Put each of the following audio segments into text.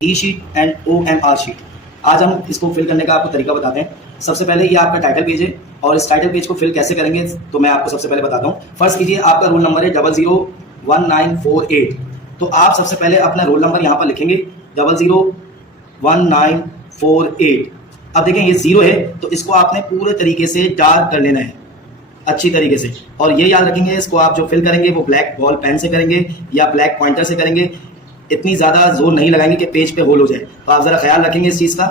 E sheet and OMR sheet. आज हम इसको फिल करने का आपको तरीका बताते हैं। सबसे पहले ये आपका टाइटल पेज है और इस टाइटल पेज को फिल कैसे करेंगे तो मैं आपको सबसे पहले बताता हूँ। फर्स्ट कीजिए, आपका रोल नंबर है 001948। तो आप सबसे पहले अपना रोल नंबर यहाँ पर लिखेंगे 001948। अब देखें ये 0 है तो इसको आपने पूरे तरीके से डार्क कर लेना है अच्छी तरीके से, और ये याद रखेंगे इसको आप जो फिल करेंगे वो ब्लैक बॉल पेन से करेंगे या ब्लैक पॉइंटर से करेंगे। इतनी ज़्यादा जोर नहीं लगाएंगे कि पेज पे होल हो जाए। तो आप ज़रा ख्याल रखेंगे इस चीज़ का,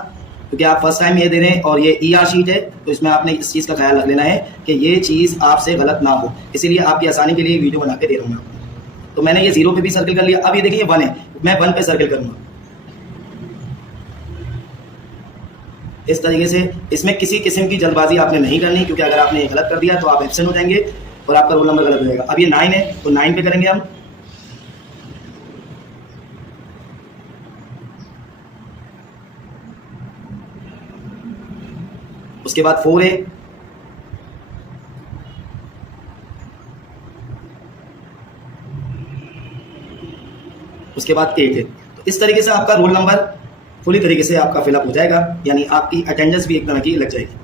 क्योंकि आप फर्स्ट टाइम ये दे रहे हैं और ये ER शीट है, तो इसमें आपने इस चीज़ का ख्याल रख लेना है कि ये चीज़ आपसे गलत ना हो। इसीलिए आपकी आसानी के लिए वीडियो बना के दे रहा हूँ आपको। तो मैंने ये 0 पे भी सर्कल कर लिया। अब ये देखिए ये 1 है, मैं 1 पे सर्कल करूँगा इस तरीके से। इसमें किसी किस्म की जल्दबाजी आपने नहीं करनी, क्योंकि अगर आपने ये गलत कर दिया तो आप एब्सेंट हो जाएंगे और आपका रोल नंबर गलत हो जाएगा। अब ये 9 है तो 9 पे करेंगे हम। उसके बाद 4 है, उसके बाद 8 है। तो इस तरीके से आपका रोल नंबर पूरी तरीके से आपका फिलअप हो जाएगा, यानी आपकी अटेंडेंस भी एक तरह की लग जाएगी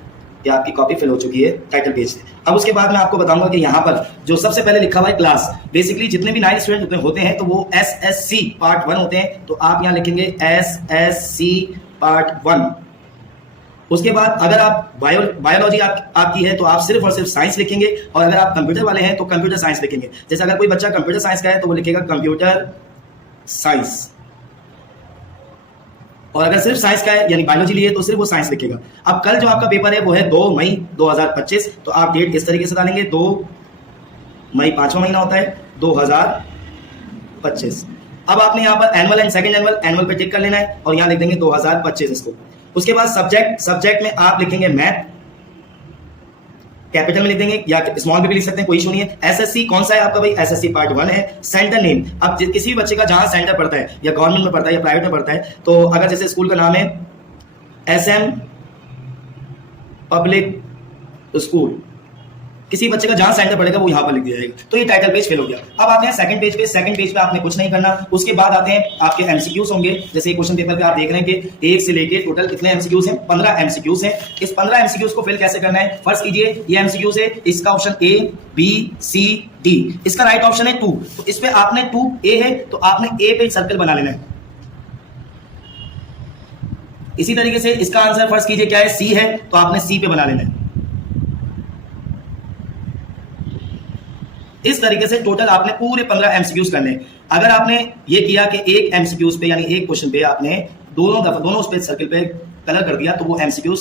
या आपकी कॉपी फिल हो चुकी है टाइटल पेज से। अब उसके बाद मैं आपको बताऊंगा कि यहाँ पर जो सबसे पहले लिखा हुआ है क्लास, बेसिकली जितने भी 9 स्टूडेंट होते हैं तो वो SSC पार्ट 1 होते हैं, तो आप यहाँ लिखेंगे SSC पार्ट 1। उसके बाद अगर आप बायोलॉजी आपकी है तो आप सिर्फ और सिर्फ साइंस लिखेंगे, और अगर आप कंप्यूटर वाले हैं तो कंप्यूटर साइंस लिखेंगे। जैसे अगर कोई बच्चा कंप्यूटर साइंस का है तो वो लिखेगा कंप्यूटर साइंस, और अगर सिर्फ साइंस का है यानी बायोलॉजी लिए तो सिर्फ वो साइंस लिखेगा। अब कल जो आपका पेपर है वो है 2 मई 2025, तो आप डेट इस तरीके से डालेंगे 2 मई 5वां महीना होता है 2025। अब आपने यहाँ पर एनुअल एंड सेकंड एनुअल पे टिक कर लेना है और यहाँ लिख देंगे 2025 इसको। उसके बाद सब्जेक्ट में आप लिखेंगे मैथ, कैपिटल में लिख देंगे या स्मॉल में भी लिख सकते हैं, कोई इशू नहीं है। SSC कौन सा है आपका भाई? SSC पार्ट 1 है। सेंटर नेम, अब किसी भी बच्चे का जहां सेंटर पड़ता है या गवर्नमेंट में पड़ता है या प्राइवेट में पड़ता है, तो अगर जैसे स्कूल का नाम है SM पब्लिक स्कूल, किसी बच्चे का जहां सेंटर पड़ेगा वो यहां पर लिख दिया जाएगा। तो ये टाइटल पेज फिल हो गया। अब आते हैं सेकंड पेज पे। सेकंड पेज पे आपने कुछ नहीं करना। उसके बाद आते हैं आपके MCQs होंगे। जैसे क्वेश्चन पेपर पे आप देख रहे हैं कि 1 से लेके टोटल कितने MCQs हैं? 15 MCQs हैं। इस 15 MCQs को फिल कैसे करना है? फर्स्ट कीजिए, ये MCQs है, इसका option A B C D, इसका राइट ऑप्शन है 2, तो इस पे आपने 2A है तो आपने A पे सर्कल बना लेना है। इसी तरीके से इसका आंसर फर्स्ट कीजिए क्या है? C है तो आपने C पे बना लेना है। इस तरीके से टोटल आपने पूरे 15 MCQs करने हैं। अगर आपने ये किया कि एक MCQs पे यानी एक क्वेश्चन पे आपने दोनों उस पे सर्कल पे कलर कर दिया तो वो MCQs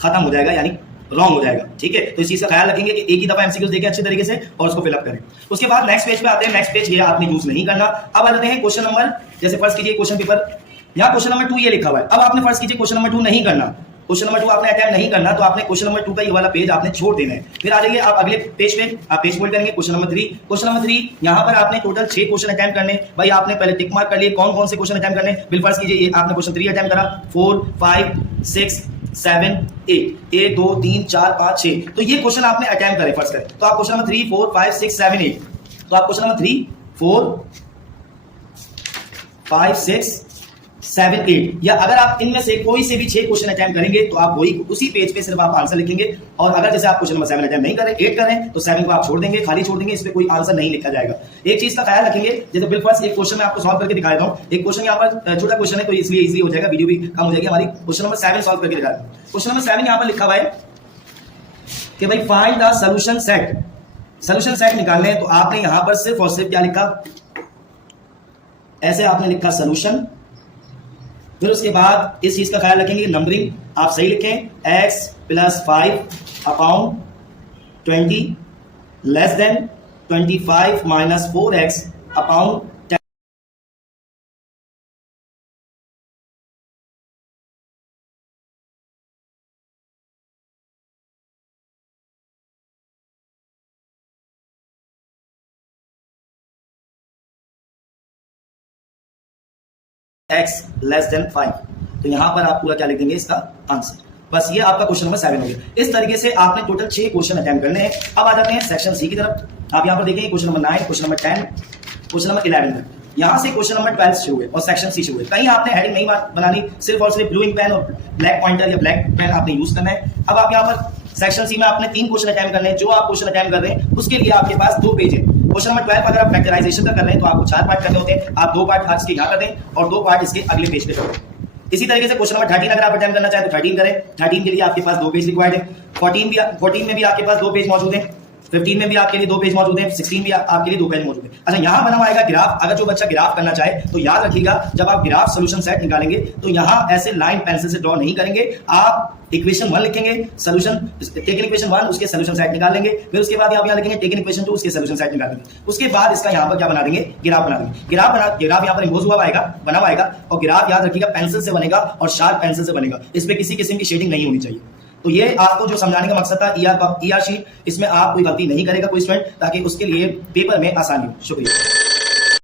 खत्म हो जाएगा यानी रॉन्ग हो जाएगा। ठीक है, तो इस चीज का ख्याल रखेंगे कि एक ही दफा MCQs देखें अच्छे तरीके से और उसको फिलअप करें। उसके बाद नेक्स्ट पेज पे आते हैं। नेक्स्ट पेज ये आपने यूज नहीं करना। अब आ जाते हैं क्वेश्चन नंबर, जैसे फर्स्ट कीजिए क्वेश्चन पेपर, यहाँ क्वेश्चन नंबर 2 ये लिखा हुआ है। अब आपने फर्स्ट कीजिए क्वेश्चन नंबर 2 नहीं करना, क्वेश्चन नंबर 2 आपने अटेम्प्ट नहीं करना, तो आपने क्वेश्चन नंबर 2 का ये वाला पेज आपने छोड़ देना है। फिर आ जाइए आप अगले पेज पे, आप पेज फोल्ड करेंगे क्वेश्चन नंबर 3। क्वेश्चन नंबर 3 यहाँ पर आपने टोटल 6 क्वेश्चन अटेम्प्ट करने। भाई आपने पहले टिक मार्क कर लिए कौन कौन से क्वेश्चन अटेम्प्ट करने। बिल फर्स्ट कीजिए, ये आपने क्वेश्चन 3 अटेम्प्ट करा, 4 5 6 7 8, 1 2 3 4 5 6, तो ये क्वेश्चन आपने अटेम्प्ट करे फर्स्ट करें। तो आप क्वेश्चन नंबर 3 4 5 6 7 8, तो आप क्वेश्चन नंबर 3 4 5 6 7 8, या अगर आप इनमें से कोई से भी 6 क्वेश्चन अटेम्प्ट करेंगे तो आप वही उसी पेज पे सिर्फ आप आंसर लिखेंगे। और अगर जैसे आप क्वेश्चन नंबर 7 अटेम्प्ट नहीं करें, 8 करें, तो 7 को आप छोड़ देंगे, खाली छोड़ देंगे, इस पे कोई आंसर नहीं लिखा जाएगा। एक चीज का ख्याल रखेंगे, जैसे बिल फर्स्ट एक क्वेश्चन मैं आपको सॉल्व करके दिखा देता हूं। एक क्वेश्चन यहाँ पर छोटा क्वेश्चन है तो इसलिए इजीली हो जाएगा, वीडियो भी कम हो जाएगी हमारी। क्वेश्चन नंबर 7 सॉल्व करके दिखा देता हूं। क्वेश्चन नंबर 7 यहाँ पर लिखा हुआ है कि भाई find the solution set. Solution set निकालने हैं तो आपने यहाँ पर सिर्फ और सिर्फ क्या लिखा, ऐसे आपने लिखा सॉल्यूशन। फिर उसके बाद इस चीज का ख्याल रखेंगे, नंबरिंग आप सही लिखें, x + 5 upon 20 less than 25 - 4x upon 10। x less than 5, तो यहां पर आप पूरा क्या लिख देंगे इसका आंसर। बस ये आपका क्वेश्चन नंबर 7 हो गया। इस तरीके से आपने टोटल 6 क्वेश्चन अटेम्प्ट करने हैं। अब आ जाते हैं सेक्शन सी की तरफ। आप यहां पर देखेंगे question number 9, question number 10, question number 11 तक। यहां से क्वेश्चन नंबर 12 शुरू हुए और सेक्शन सी शुरू हुए। कहीं आपने हेडिंग नहीं बनानी, सिर्फ और सिर्फ ब्लू इंक पेन और ब्लैक पॉइंटर या ब्लैक पेन आपने यूज करना है। अब आप यहाँ पर सेक्शन सी में आपने 3 क्वेश्चन अटेम्प्ट करने हैं। जो आप क्वेश्चन अटेम्प्ट कर रहे हैं उसके लिए आपके पास 2 पेज है। क्वेश्चन नंबर 12 अगर आप फैक्टराइजेशन का कर रहे हैं तो आपको 4 पार्ट करने होते हैं। आप 2 पार्ट इसके यहाँ कर दें और 2 पार्ट इसके अगले पेज पे करें। इसी तरीके से क्वेश्चन नंबर 13 अगर आप अटेम्प्ट करना चाहें तो 13 करें। 13 के लिए आपके पास 2 पेज रिक्वायर्ड है। 14 में भी आपके पास 2 पेज मौजूद है। 15 में भी आपके लिए 2 पेज मौजूद है। 16 भी आपके लिए 2 पेज मौजूद है। अच्छा, यहां बना हुआ आएगा ग्राफ। अगर जो बच्चा ग्राफ करना चाहे तो याद रखिएगा, जब आप ग्राफ सॉल्यूशन सेट निकालेंगे तो यहां ऐसे लाइन पेंसिल से ड्रॉ नहीं करेंगे। आप इक्वेशन 1 लिखेंगे, सॉल्यूशन टेकन इक्वेशन 1, उसके सॉल्यूशन सेट निकाल लेंगे। फिर उसके बाद आप यहां लिखेंगे टेकन इक्वेशन 2, उसके सॉल्यूशन सेट निकाल लेंगे। उसके बाद इसका यहां पर क्या बना देंगे, ग्राफ बना देंगे। ग्राफ यहां पर इम्पोज हुआ आएगा, बना हुआ आएगा। और ग्राफ याद रखिएगा पेंसिल से बनेगा और शार्प पेंसिल से बनेगा। इस पे किसी किस्म की शेडिंग नहीं होनी चाहिए। तो ये आपको जो समझाने का मकसद था ईआर शीट, इसमें आप कोई गलती नहीं करेगा कोई स्टूडेंट, ताकि उसके लिए पेपर में आसानी हो। शुक्रिया।